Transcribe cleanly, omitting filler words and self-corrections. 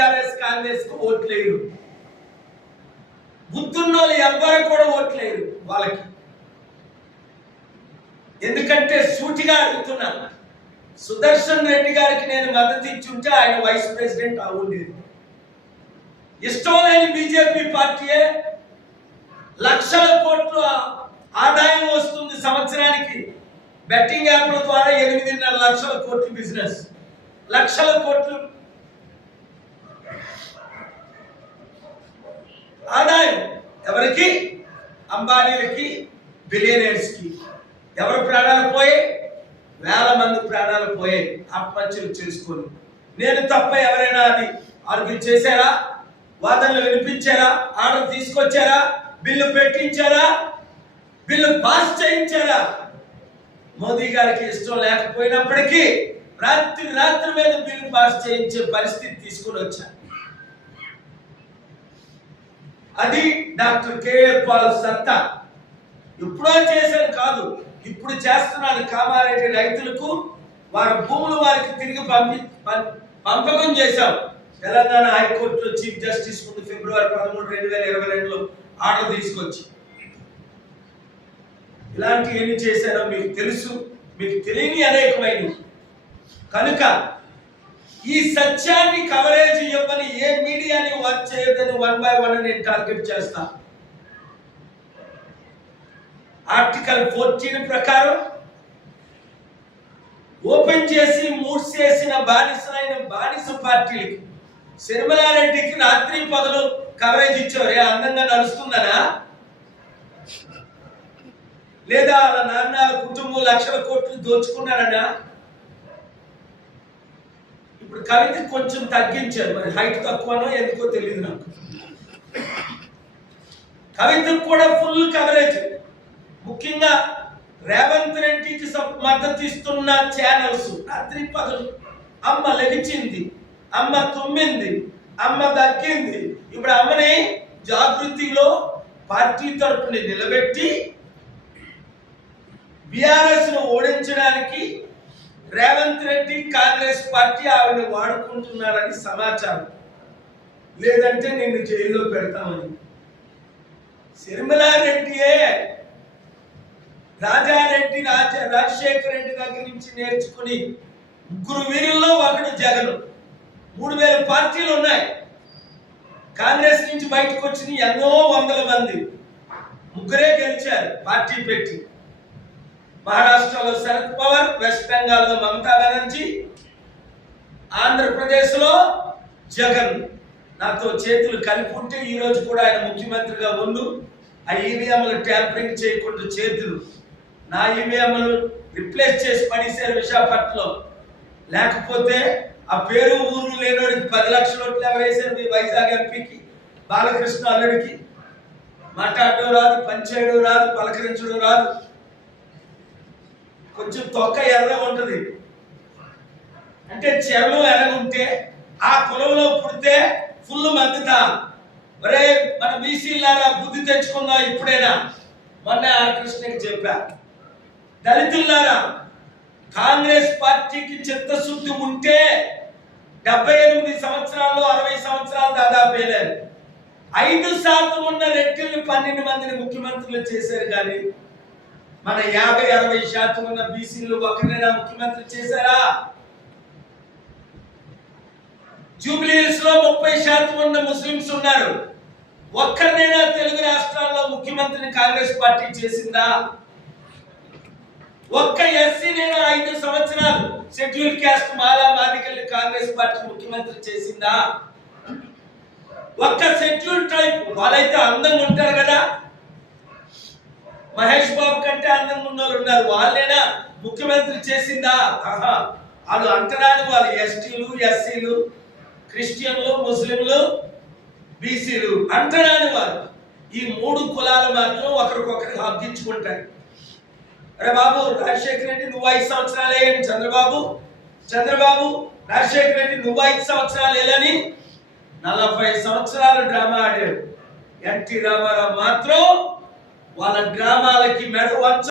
కాంగ్రెస్ కు ఓట్లేరు. బుద్ధున్నోళ్ళు ఎవ్వరు కూడా ఓట్లేరు వాళ్ళకి. ఎందుకంటే సూటిగా అడుగుతున్నా, సుదర్శన్ రెడ్డి గారికి నేను మద్దతు ఇచ్చుంటే ఆయన వైస్ ప్రెసిడెంట్ అవుండేది. ఇష్టం లేని బీజేపీ పార్టీయే లక్షల కోట్ల ఆదాయం వస్తుంది సంవత్సరానికి. బెట్టింగ్ యాప్ల ద్వారా 8.5 లక్షల కోట్ల బిజినెస్, లక్షల కోట్లు ఆదాయం. ఎవరికి? అంబానీలకి, బిలియనర్స్ కి. ఎవరి ప్రాణాలు పోయే? వేల మంది ప్రాణాలు పోయే ఆత్మహత్యలు చేసుకొని. నేను తప్ప ఎవరైనా అది ఆర్గ్యూ చేశారా? వాదనలు వినిపించారా? ఆర్డర్ తీసుకొచ్చారా? బిల్లు పెట్టించారా? బిల్లు పాస్ చేయించారా? మోదీ గారికి ఇష్టం లేకపోయినప్పటికీ రాత్రి మీద బిల్లు పాస్ చేయించే పరిస్థితి తీసుకుని వచ్చారు. అది డాక్టర్ కేఏ పాల్ సత్తా. ఎప్పుడో చేశాను కాదు, ఇప్పుడు చేస్తున్నాను. కామారెడ్డి రైతులకు వారి భూములు వారికి తిరిగి పంపకం చేశాం. తెలంగాణ హైకోర్టులో చీఫ్ జస్టిస్ ముందు ఫిబ్రవరి 13, 2022లో ఆర్డర్ తీసుకొచ్చి. ఇలాంటి ఎన్ని చేశారో మీకు తెలుసు, మీకు తెలియని అనేకమైనవి. కనుక ఈ సత్యాన్ని కవరేజ్ ఇవ్వని ఏ మీడియాని వాచ్ చేయదని 1 by 1 నేను టార్గెట్ చేస్తా. ఆర్టికల్ 14 ప్రకారం ఓపెన్ చేసి మూసేసిన బానిస పార్టీలకి, శర్మలారెడ్డికి రాత్రి పగలు కవరేజ్ ఇచ్చారు. అందంగా నడుస్తుందనా? లేదా వాళ్ళ నాన్న కుటుంబం లక్షల కోట్లు దోచుకున్నారనా? ఇప్పుడు కవిత కొంచెం తగ్గించారు, మరి హైట్ తక్కువనో ఎందుకో తెలియదు నాకు. కవితకు కూడా ఫుల్ కవరేజ్. ముఖ్యంగా రేవంత్ రెడ్డికి మద్దతు ఇస్తున్న ఛానల్స్ రాత్రి పగలు అమ్మ లెగిచింది, అమ్మ తుమ్మింది, అమ్మ దక్కింది. ఇప్పుడు అమ్మని జాగృతిలో పార్టీ తరపుని నిలబెట్టి బీఆర్ఎస్ ను ఓడించడానికి రేవంత్ రెడ్డి కాంగ్రెస్ పార్టీ ఆవిడ వాడుకుంటున్నారని సమాచారం. లేదంటే నిన్ను జైల్లో పెడతామని. శర్మిలారెడ్డియే రాజారెడ్డి రాజశేఖర రెడ్డి దగ్గర నుంచి నేర్చుకుని, ముగ్గురు వీరుల్లో ఒకడు జగన్. 3000 పార్టీలు ఉన్నాయి. కాంగ్రెస్ నుంచి బయటకు వచ్చిన ఎన్నో వందల మంది, ముగ్గురే గెలిచారు పార్టీ పెట్టి. మహారాష్ట్రలో శరద్ పవార్, వెస్ట్ బెంగాల్లో మమతా బెనర్జీ, ఆంధ్రప్రదేశ్లో జగన్. నాతో చేతులు కలిపి ఉంటే ఈ రోజు కూడా ఆయన ముఖ్యమంత్రిగా ఉండు. ఆ ఈవీఎంలు ట్యాంపరింగ్ చేయకుండా చేతులు, నా ఈవీఎంలు రిప్లేస్ చేసి పడేశారు విశాఖపట్నంలో. లేకపోతే ఆ పేరు ఊరు లేనోడికి 10 లక్షల ఓట్లు ఎవరేసారు? మీ వైజాగ్ ఎంపీకి బాలకృష్ణ అల్లుడికి. మాట్లాడడం రాదు, పనిచేయడం రాదు, పలకరించడం రాదు. కొంచెం తొక్క ఎర్రగా ఉంటుంది. అంటే చర్మం ఎర్రగుంటే ఆ కులంలో పుడితే ఫుల్ మద్దత. ఒరే మన బీసీలారా బుద్ధి తెచ్చుకుందాం ఇప్పుడైనా. మొన్న కృష్ణకి చెప్పా, దళితులారా కాంగ్రెస్ పార్టీకి చిత్తశుద్ధి ఉంటే 78 సంవత్సరాల్లో 60 సంవత్సరాలు దాదాపు వేలారు. 5% ఉన్న రెడ్డిల్ని 12 మందిని ముఖ్యమంత్రులు చేశారు. కానీ మన 50-60% ఉన్న బీసీలు ఒకరినైనా ముఖ్యమంత్రి చేశారా? జూబ్లీహిల్స్ లో 30% ఉన్న ముస్లింస్ ఉన్నారు. ఒక్కరినైనా తెలుగు రాష్ట్రాల్లో ముఖ్యమంత్రిని కాంగ్రెస్ పార్టీ చేసిందా? ఒక్క ఎస్సీనైనా 5 సంవత్సరాలు షెడ్యూల్ క్యాస్ట్ మాలా మాదిగల్ని కాంగ్రెస్ పార్టీ ముఖ్యమంత్రి చేసిందా? ఒక్క షెడ్యూల్ ట్రైబ్ వాళ్ళైతే అందంగా ఉంటారు కదా, మహేష్ బాబు కంటే అందంగా ఉన్న వాళ్ళు ఉన్నారు, వాళ్ళైనా ముఖ్యమంత్రి చేసిందా? వాళ్ళు అంటరాని వాళ్ళు ఎస్టీలు, ఎస్సీలు, క్రిస్టియన్లు, ముస్లింలు, బీసీలు అంటరాని వారు. ఈ 3 కులాలు మాత్రం ఒకరికొకరు హగ్గించుకుంటాయి. అరే బాబు రాజశేఖర రెడ్డి నువ్వు 5 సంవత్సరాలు వేయని, చంద్రబాబు రాజశేఖర రెడ్డి నువ్వు 5 సంవత్సరాలు వేయాలని 40 సంవత్సరాలు డ్రామా ఆడారు. ఎన్టీ రామారావు మాత్రం వాళ్ళ డ్రామాలకి మెడ వంచ